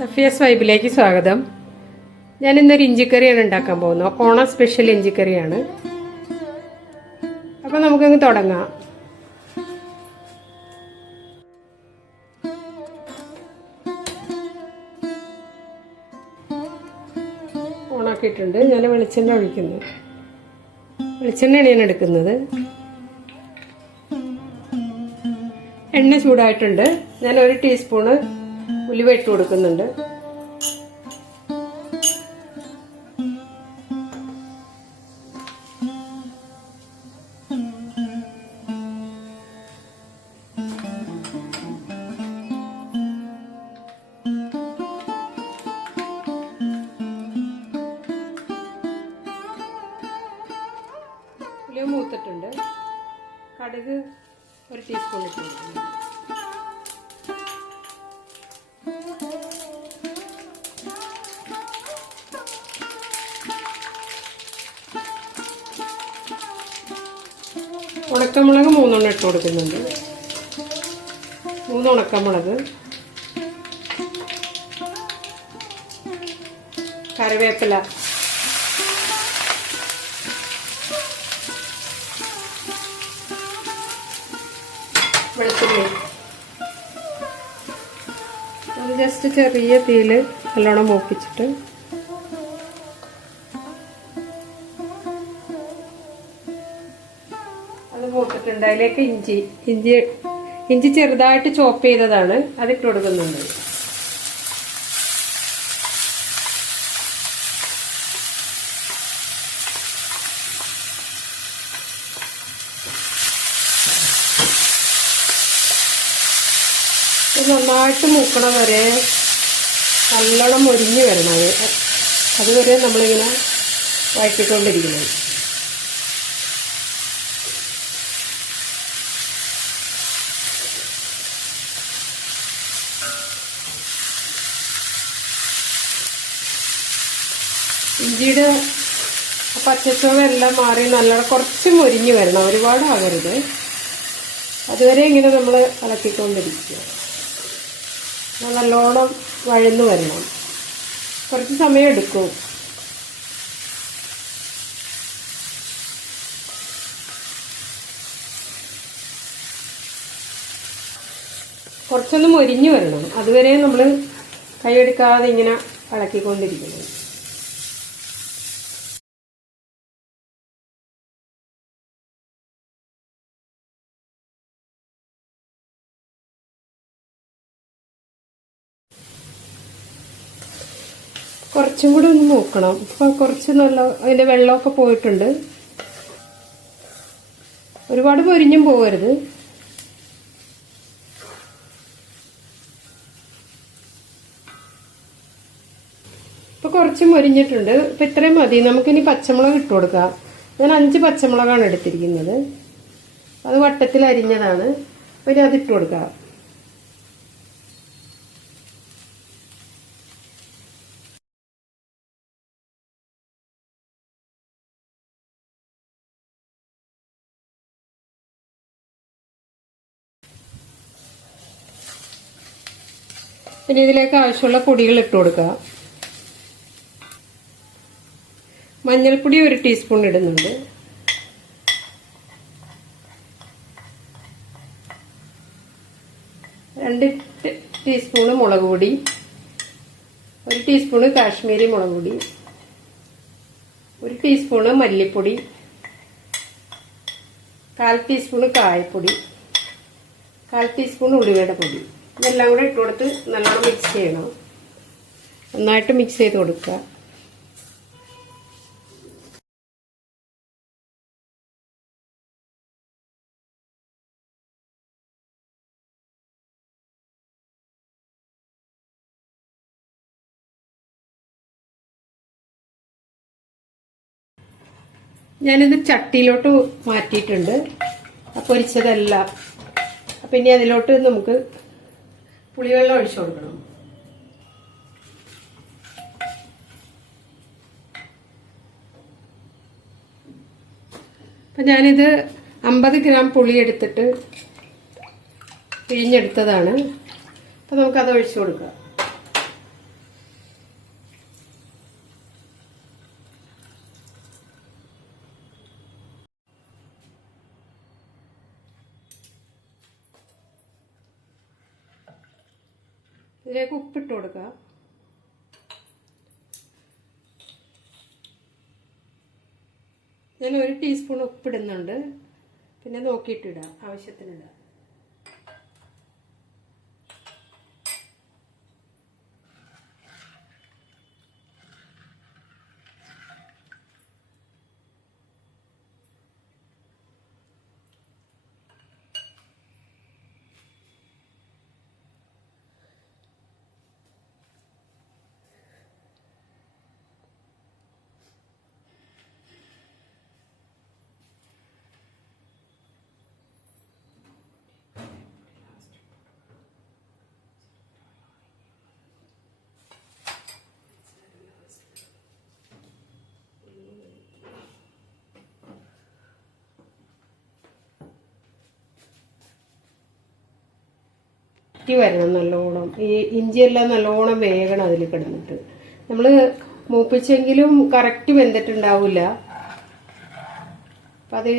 സഫിയസ് വൈബിലേക്ക് സ്വാഗതം. ഞാൻ ഇന്നൊരു ഇഞ്ചിക്കറിയാണ് ഉണ്ടാക്കാൻ പോകുന്നത്. ഓണ സ്പെഷ്യൽ ഇഞ്ചിക്കറിയാണ്. അപ്പോൾ നമുക്കങ്ങ് തുടങ്ങാം. ഓണാക്കിയിട്ടുണ്ട് ഞാൻ വെളിച്ചെണ്ണ ഒഴിക്കുന്നു. വെളിച്ചെണ്ണയാണ് ഞാൻ എടുക്കുന്നത്. എണ്ണ ചൂടായിട്ടുണ്ട്. ഞാൻ ഒരു ടീസ്പൂണ് ഉലുവ ഇട്ട് കൊടുക്കുന്നുണ്ട്. ഉലുവ മൂത്തിട്ടുണ്ട്. കടുക് ഒരു ടീസ്പൂൺ ഇട്ട് ഉണക്കമുളക് മൂന്നെണ്ണം ഇട്ട് കൊടുക്കുന്നുണ്ട്. മൂന്ന് ഉണക്കമുളക്. കറിവേപ്പില. വെളുത്തുള്ളി. ജസ്റ്റ് ചെറിയ തീയിൽ നല്ലോണം മൂപ്പിച്ചിട്ട് അതിലേക്ക് ഇഞ്ചി ഇഞ്ചി ഇഞ്ചി ചെറുതായിട്ട് ചോപ്പ് ചെയ്തതാണ്. അതിട്ട് കൊടുക്കുന്നുണ്ട്. നന്നായിട്ട് മൂക്കണം വരെ. നല്ലോണം മുരിഞ്ഞ് വരണം. അത് അതുവരെ നമ്മളിങ്ങനെ വഴറ്റിക്കൊണ്ടിരിക്കുന്നത് ഇഞ്ചിയുടെ പച്ചച്ചോവെല്ലാം മാറി നല്ല കുറച്ച് മുരിഞ്ഞ് വരണം. ഒരുപാട് ആകരുത് അതുവരെ ഇങ്ങനെ നമ്മൾ ഇളക്കിക്കൊണ്ടിരിക്കുക നല്ലോണം വഴന്നു വരണം. കുറച്ച് സമയം എടുക്കും. കുറച്ചൊന്ന് മൊരിഞ്ഞു വരണം. അതുവരെ നമ്മൾ കൈയെടുക്കാതെ ഇങ്ങനെ ഇളക്കിക്കൊണ്ടിരിക്കണം കുറച്ചും കൂടി ഒന്ന് നോക്കണം. ഇപ്പൊ കുറച്ച് നല്ല അതിന്റെ വെള്ളമൊക്കെ പോയിട്ടുണ്ട്. ഒരുപാട് പൊരിഞ്ഞും പോകരുത് ഇപ്പൊ കുറച്ച് മൊരിഞ്ഞിട്ടുണ്ട്. ഇപ്പൊ ഇത്രയും മതി. നമുക്കിനി പച്ചമുളക് ഇട്ട് കൊടുക്കാം. ഞാൻ അഞ്ച് പച്ചമുളകാണ് എടുത്തിരിക്കുന്നത്. അത് വട്ടത്തിൽ അരിഞ്ഞതാണ്. ഇനി അതിട്ട് കൊടുക്കാം. പിന്നെ ഇതിലേക്ക് ആവശ്യമുള്ള പൊടികൾ ഇട്ട് കൊടുക്കുക. മഞ്ഞൾപ്പൊടി ഒരു ടീസ്പൂൺ ഇടുന്നുണ്ട്. രണ്ട് ടീസ്പൂണ് മുളക് പൊടി. ഒരു ടീസ്പൂണ് കാശ്മീരി മുളക് പൊടി. ഒരു ടീസ്പൂണ് മല്ലിപ്പൊടി. കാൽ ടീസ്പൂണ് കായപ്പൊടി. കാൽ ടീസ്പൂൺ ഉള്ളിവയുടെ പൊടി. ഇതെല്ലാം കൂടെ ഇട്ട് കൊടുത്ത് നല്ലോണം മിക്സ് ചെയ്യണം. നന്നായിട്ട് മിക്സ് ചെയ്ത് കൊടുക്കുക. ഞാനിത് ചട്ടിയിലോട്ട് മാറ്റിയിട്ടുണ്ട്. പൊരിച്ചതല്ല. അപ്പം ഇനി അതിലോട്ട് നമുക്ക് പുളിവെള്ളം ഒഴിച്ചു കൊടുക്കണം. അപ്പം ഞാനിത് അമ്പത് ഗ്രാം പുളി എടുത്തിട്ട് പിഴിഞ്ഞെടുത്തതാണ്. അപ്പം നമുക്കത് ഒഴിച്ചു കൊടുക്കാം. ഇതിലേക്ക് ഉപ്പിട്ട് കൊടുക്കുക. ഞാൻ ഒരു ടീസ്പൂൺ ഉപ്പിടുന്നുണ്ട്. പിന്നെ നോക്കിയിട്ടിടാം ആവശ്യത്തിനിടാം. വറ്റി വരണം നല്ലോണം. ഈ ഇഞ്ചിയെല്ലാം നല്ലോണം വേകണം അതിൽ കിടന്നിട്ട്. നമ്മൾ മൂപ്പിച്ചെങ്കിലും കറക്റ്റ് വെന്തിട്ടുണ്ടാവില്ല അപ്പം അത്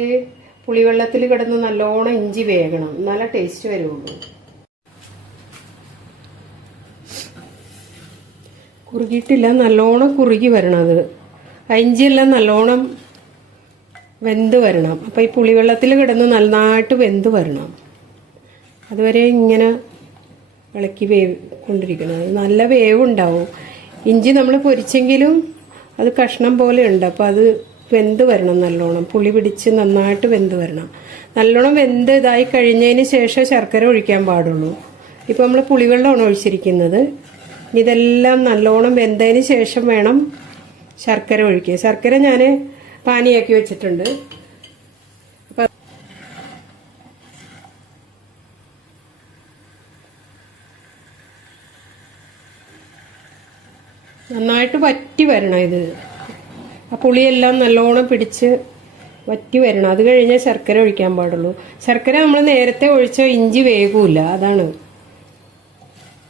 പുളിവെള്ളത്തിൽ കിടന്ന് നല്ലോണം ഇഞ്ചി വേകണം. നല്ല ടേസ്റ്റ് വരുള്ളൂ. കുറുകിയിട്ടില്ല നല്ലോണം കുറുകി വരണം അത്. ആ ഇഞ്ചിയെല്ലാം നല്ലോണം വെന്ത് വരണം. അപ്പം ഈ പുളിവെള്ളത്തിൽ കിടന്ന് നന്നായിട്ട് വെന്ത് വരണം. അതുവരെ ഇങ്ങനെ ഇളക്കി വേവ് കൊണ്ടിരിക്കുന്നത് നല്ല വേവ് വേവുണ്ടാവും. ഇഞ്ചി നമ്മൾ പൊരിച്ചെങ്കിലും അത് കഷ്ണം പോലെ ഉണ്ട്. അപ്പോൾ അത് വെന്ത് വരണം നല്ലോണം. പുളി പിടിച്ച് നന്നായിട്ട് വെന്ത് വരണം. നല്ലോണം വെന്ത് ഇതായി കഴിഞ്ഞതിന് ശേഷം ശർക്കര ഒഴിക്കാൻ പാടുള്ളൂ. ഇപ്പോൾ നമ്മൾ പുളിവെള്ളമാണ് ഒഴിച്ചിരിക്കുന്നത്. ഇതെല്ലാം നല്ലോണം വെന്തതിന് ശേഷം വേണം ശർക്കര ഒഴിക്കുക ശർക്കര ഞാൻ പാനിയാക്കി വെച്ചിട്ടുണ്ട്. നന്നായിട്ട് വറ്റി വരണം ഇത്. ആ പുളിയെല്ലാം നല്ലോണം പിടിച്ച് വറ്റി വരണം. അത് കഴിഞ്ഞാൽ ശർക്കര ഒഴിക്കാൻ പാടുള്ളൂ. ശർക്കര നമ്മൾ നേരത്തെ ഒഴിച്ച ഇഞ്ചി വേകൂല അതാണ്.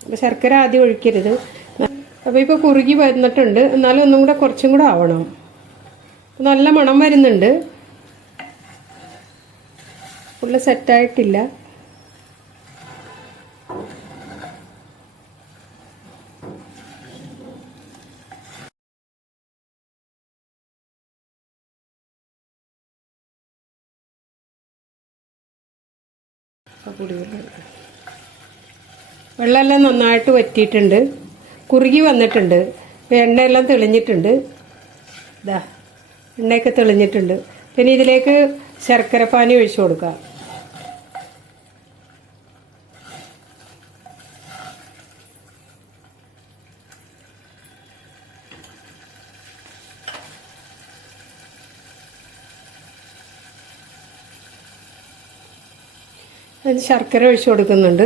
അപ്പോൾ ശർക്കര ആദ്യം ഒഴിക്കരുത്. അപ്പോൾ ഇപ്പോൾ കുറുകി വന്നിട്ടുണ്ട്. എന്നാലും ഒന്നും കൂടെ കുറച്ചും കൂടെ ആവണം. നല്ല മണം വരുന്നുണ്ട്. ഫുള്ള് സെറ്റായിട്ടില്ല വെള്ളമെല്ലാം നന്നായിട്ട് വറ്റിയിട്ടുണ്ട്. കുറുകി വന്നിട്ടുണ്ട്. എണ്ണയെല്ലാം തെളിഞ്ഞിട്ടുണ്ട്. ഇതാ എണ്ണയൊക്കെ തെളിഞ്ഞിട്ടുണ്ട്. പിന്നെ ഇതിലേക്ക് ശർക്കര പാനി ഒഴിച്ചു കൊടുക്കാം. അതിന് ശർക്കര ഒഴിച്ചു കൊടുക്കുന്നുണ്ട്.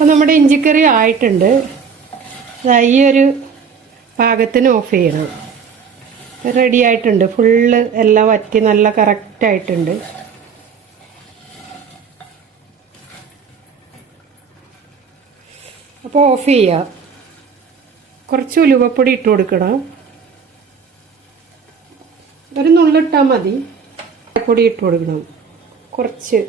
അപ്പോൾ നമ്മുടെ ഇഞ്ചിക്കറി ആയിട്ടുണ്ട്. ഈ ഒരു പാകത്തിന് ഓഫ് ചെയ്യണം. റെഡി ആയിട്ടുണ്ട്. ഫുള്ള് എല്ലാം വറ്റി നല്ല കറക്റ്റായിട്ടുണ്ട് അപ്പോൾ ഓഫ് ചെയ്യുക കുറച്ച് ഉലുവപ്പൊടി ഇട്ട് കൊടുക്കണം. ഒരു നുള്ളിട്ടാൽ മതി. പൊടി ഇട്ട് കൊടുക്കണം. കുറച്ച്.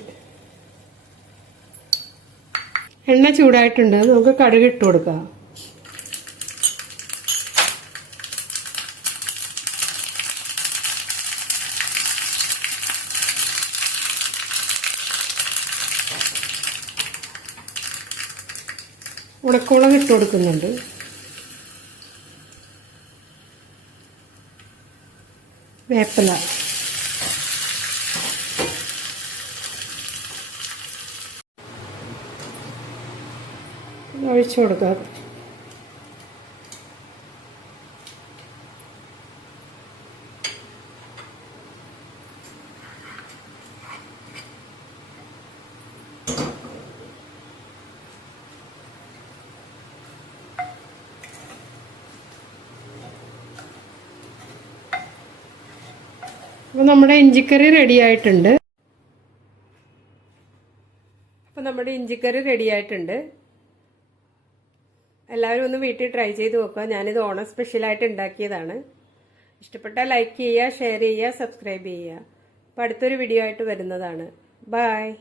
എണ്ണ ചൂടായിട്ടുണ്ട്. നമുക്ക് കടുക് ഇട്ട് കൊടുക്കാം. ഉണക്കമുളക് ഇട്ട് കൊടുക്കുന്നുണ്ട്. വേപ്പില. ഒഴിച്ചു കൊടുക്കുക അപ്പോൾ നമ്മുടെ ഇഞ്ചിക്കറി റെഡി ആയിട്ടുണ്ട്. അപ്പോൾ നമ്മുടെ ഇഞ്ചിക്കറി റെഡി ആയിട്ടുണ്ട്. എല്ലാവരും ഒന്ന് വീട്ടിൽ ട്രൈ ചെയ്ത് നോക്കുക. ഞാനിത് ഓണം സ്പെഷ്യലായിട്ട് ഉണ്ടാക്കിയതാണ്. ഇഷ്ടപ്പെട്ടാൽ ലൈക്ക് ചെയ്യുക ഷെയർ ചെയ്യുക സബ്സ്ക്രൈബ് ചെയ്യുക. അപ്പോൾ അടുത്തൊരു വീഡിയോ ആയിട്ട് വരുന്നതാണ്. ബായ്